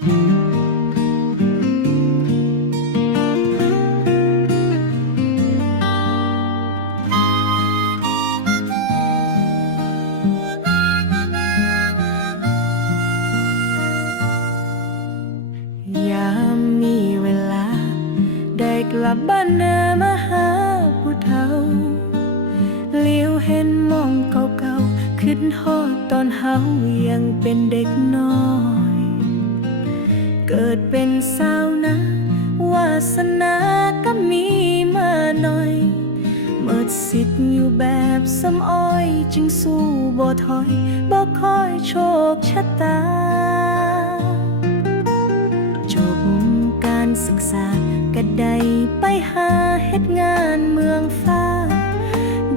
ยามมีเวลา ได้กลับบ้านนามาหาผู้เฒ่าเลี้ยวเห็นหมองเก่าๆ ขึ้นฮอดตอนเฮายังเป็นเด็กน้อย เกิดเป็นสาวนะวาสนาก็มีมาหน่อยเมิดสิทธิ์อยู่แบบสำอ้อยจึงสู้บ่ถอยบ่คอยโชคชะตา จบการศึกษาก็ได้ไปหาเฮ็ดงานเมืองฟ้า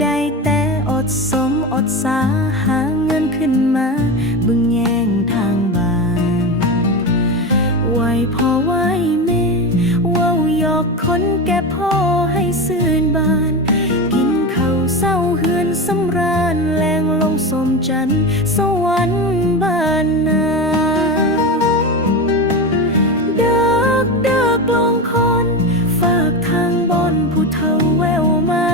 ได้แต่อดสมอดสา คนแก่พ่อให้ซื่นบาน กินข้าวเศร้าเฮือนสำราญแรงลงสมจันทร์สวรรค์บ้านนาเด็กเด็กลงคอนฝากทางบอนผู้เฒ่าแววมา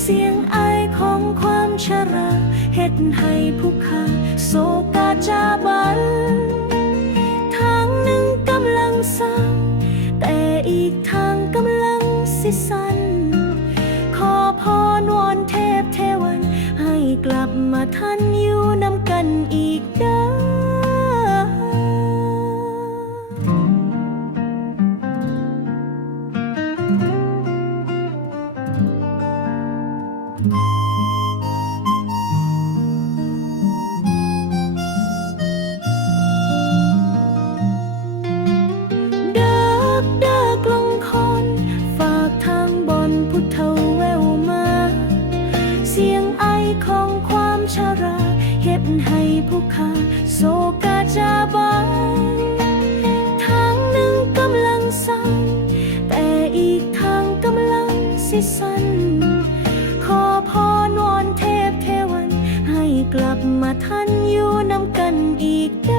เสียงไอของความชราเฮ็ดให้ผู้ขาโศกาจาบัน ลับมานอยู่นำกันอีกเด้อเด็กด็กลงคนฝากทางบอนผู้เฒ่าแววมาเสียงไอของความ ชราเฮ็ดให้ผู้ขาโศกาจาบังทางหนึ่งกำลังสั่งแต่อีกทางกำลังสิสันขอพรวอนเทพเทวัน ให้กลับมาทันอยู่นำกันอีก